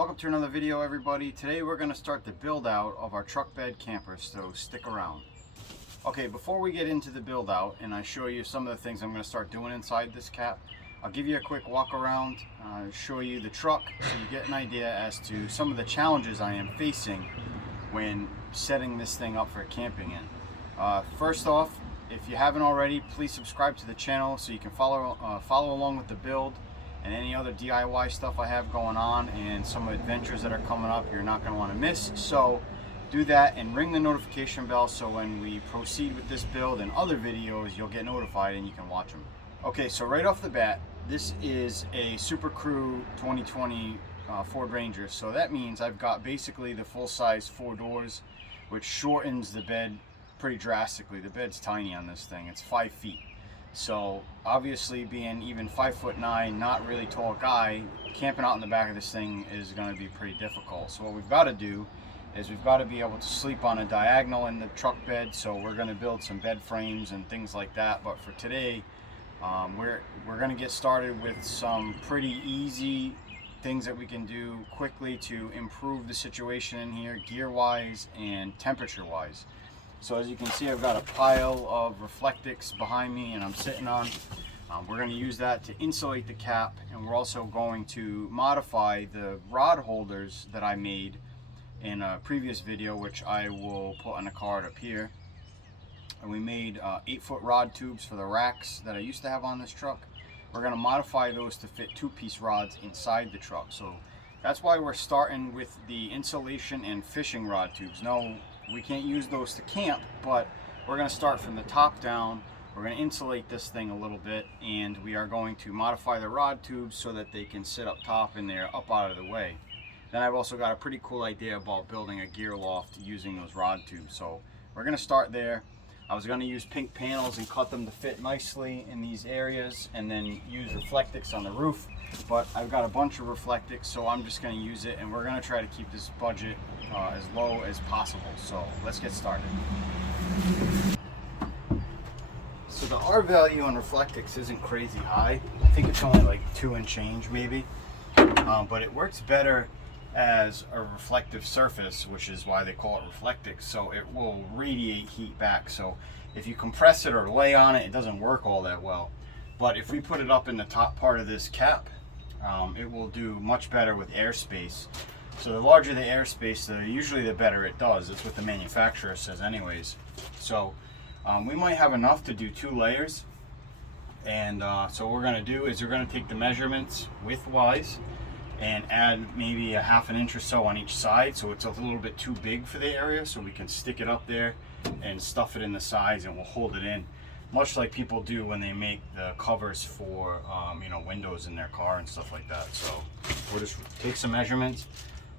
Welcome to another video, everybody. Today we're going to start the build out of our truck bed camper, so stick around. Okay, before we get into the build out and I show you some of the things I'm going to start doing inside this cap, I'll give you a quick walk around, show you the truck so you get an idea as to some of the challenges I am facing when setting this thing up for camping in. First off, if you haven't already, please subscribe to the channel so you can follow along with the build and any other DIY stuff I have going on, and some adventures that are coming up you're not going to want to miss. So do that and ring the notification bell so when we proceed with this build and other videos you'll get notified and you can watch them. Okay, so right off the bat, this is a Super Crew 2020 Ford Ranger, so that means I've got basically the full-size 4 doors, which shortens the bed pretty drastically. The bed's tiny on this thing, it's 5 feet. So obviously, being even 5'9", not really tall guy, camping out in the back of this thing is going to be pretty difficult. So what we've got to do is we've got to be able to sleep on a diagonal in the truck bed. So we're going to build some bed frames and things like that. But for today, we're going to get started with some pretty easy things that we can do quickly to improve the situation in here, gear-wise and temperature-wise. So as you can see, I've got a pile of Reflectix behind me and I'm sitting on. We're going to use that to insulate the cap, and we're also going to modify the rod holders that I made in a previous video, which I will put on a card up here. And we made 8-foot rod tubes for the racks that I used to have on this truck. We're going to modify those to fit 2-piece rods inside the truck. So that's why we're starting with the insulation and fishing rod tubes. No, we can't use those to camp, but we're going to start from the top down. We're going to insulate this thing a little bit, and we are going to modify the rod tubes so that they can sit up top and they're up out of the way. Then I've also got a pretty cool idea about building a gear loft using those rod tubes. So we're going to start there. I was going to use pink panels and cut them to fit nicely in these areas and then use Reflectix on the roof, but I've got a bunch of Reflectix, so I'm just going to use it, and we're going to try to keep this budget as low as possible. So let's get started. So the R value on Reflectix isn't crazy high. I think it's only like 2 and change maybe, but it works better as a reflective surface, which is why they call it Reflectix. So it will radiate heat back. So if you compress it or lay on it, it doesn't work all that well. But if we put it up in the top part of this cap, it will do much better with airspace. So the larger the airspace, usually the better it does. That's what the manufacturer says anyways. So we might have enough to do 2 layers. And so what we're going to do is we're going to take the measurements width-wise and add maybe a ½ inch or so on each side, so it's a little bit too big for the area, so we can stick it up there and stuff it in the sides and we'll hold it in, much like people do when they make the covers for windows in their car and stuff like that. So we'll just take some measurements,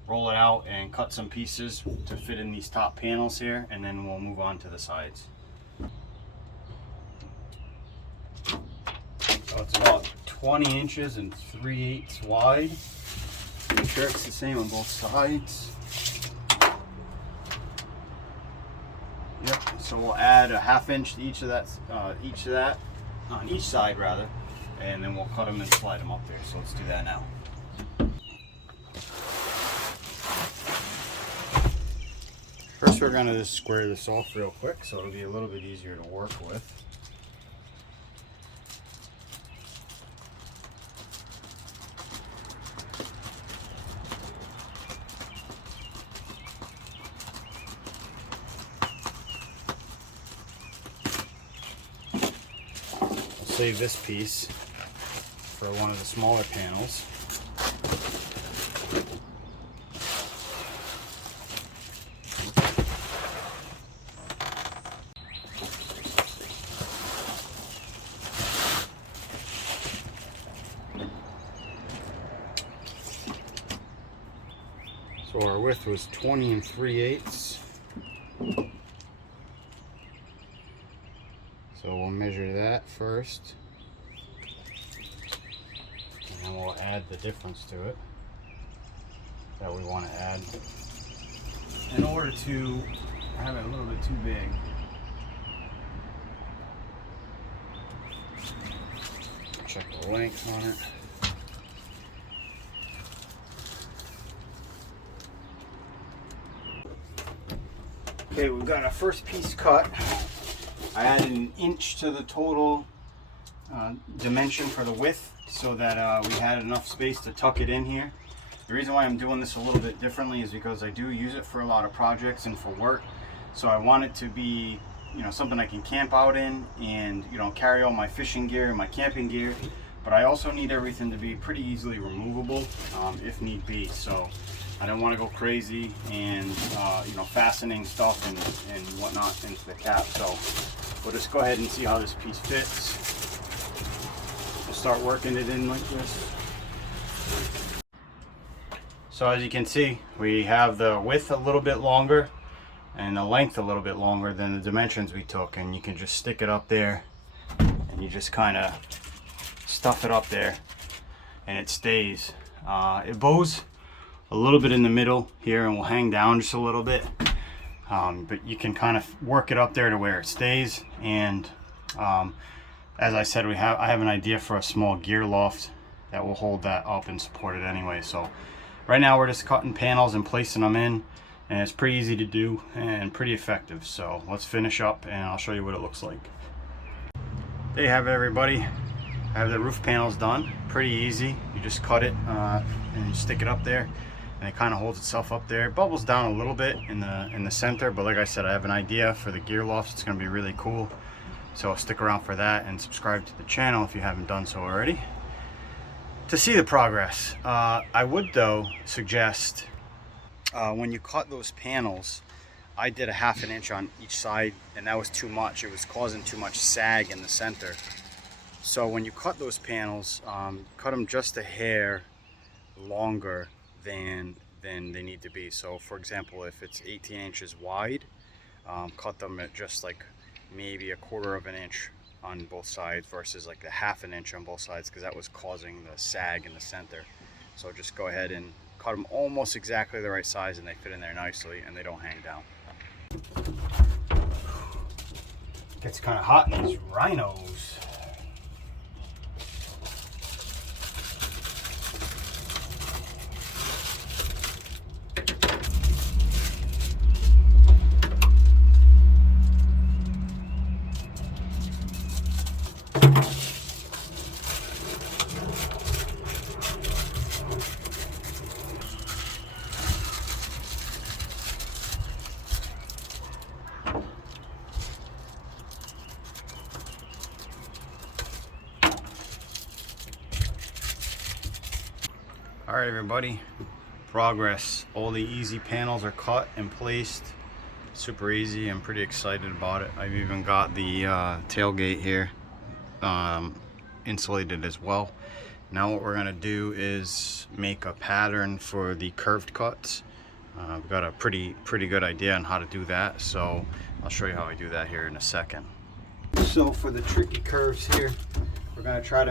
roll it out, and cut some pieces to fit in these top panels here, and then we'll move on to the sides. So it's about 20 inches and 3/8 wide. Make sure it's the same on both sides. Yep. So we'll add a ½ inch to each of that on each side rather, and then we'll cut them and slide them up there. So let's do that now. First, we're going to just square this off real quick so it'll be a little bit easier to work with. Save this piece for one of the smaller panels. So our width was 20 3/8. So we'll measure that first, and then we'll add the difference to it that we want to add. In order to have it a little bit too big, check the length on it. Okay, we've got our first piece cut. I added an inch to the total dimension for the width so that we had enough space to tuck it in here. The reason why I'm doing this a little bit differently is because I do use it for a lot of projects and for work. So I want it to be, you know, something I can camp out in and, you know, carry all my fishing gear and my camping gear. But I also need everything to be pretty easily removable if need be. So I don't want to go crazy and, you know, fastening stuff and whatnot into the cap. So we'll just go ahead and see how this piece fits. We'll start working it in like this. So as you can see, we have the width a little bit longer and the length a little bit longer than the dimensions we took, and you can just stick it up there and you just kind of stuff it up there and it stays. It bows a little bit in the middle here and will hang down just a little bit, but you can kind of work it up there to where it stays. And as I said, I have an idea for a small gear loft that will hold that up and support it anyway. So right now we're just cutting panels and placing them in, and it's pretty easy to do and pretty effective. So let's finish up and I'll show you what it looks like. There you have it, everybody. I have the roof panels done. Pretty easy. You just cut it and you stick it up there, and it kind of holds itself up there. It bubbles down a little bit in the center, but like I said, I have an idea for the gear loft. It's going to be really cool. So stick around for that and subscribe to the channel if you haven't done so already to see the progress. I would though suggest when you cut those panels, I did a 1/2 inch on each side, and that was too much. It was causing too much sag in the center. So when you cut those panels, cut them just a hair longer than they need to be. So for example, if it's 18 inches wide, cut them at just like maybe 1/4 of an inch on both sides versus like a 1/2 inch on both sides, because that was causing the sag in the center. So just go ahead and cut them almost exactly the right size, and they fit in there nicely and they don't hang down. Gets kind of hot in these rhinos. All right, everybody, progress. All the easy panels are cut and placed. Super easy. I'm pretty excited about it. I've even got the tailgate here insulated as well. Now what we're gonna do is make a pattern for the curved cuts. I've got a pretty good idea on how to do that, so I'll show you how I do that here in a second. So for the tricky curves here, we're gonna try to make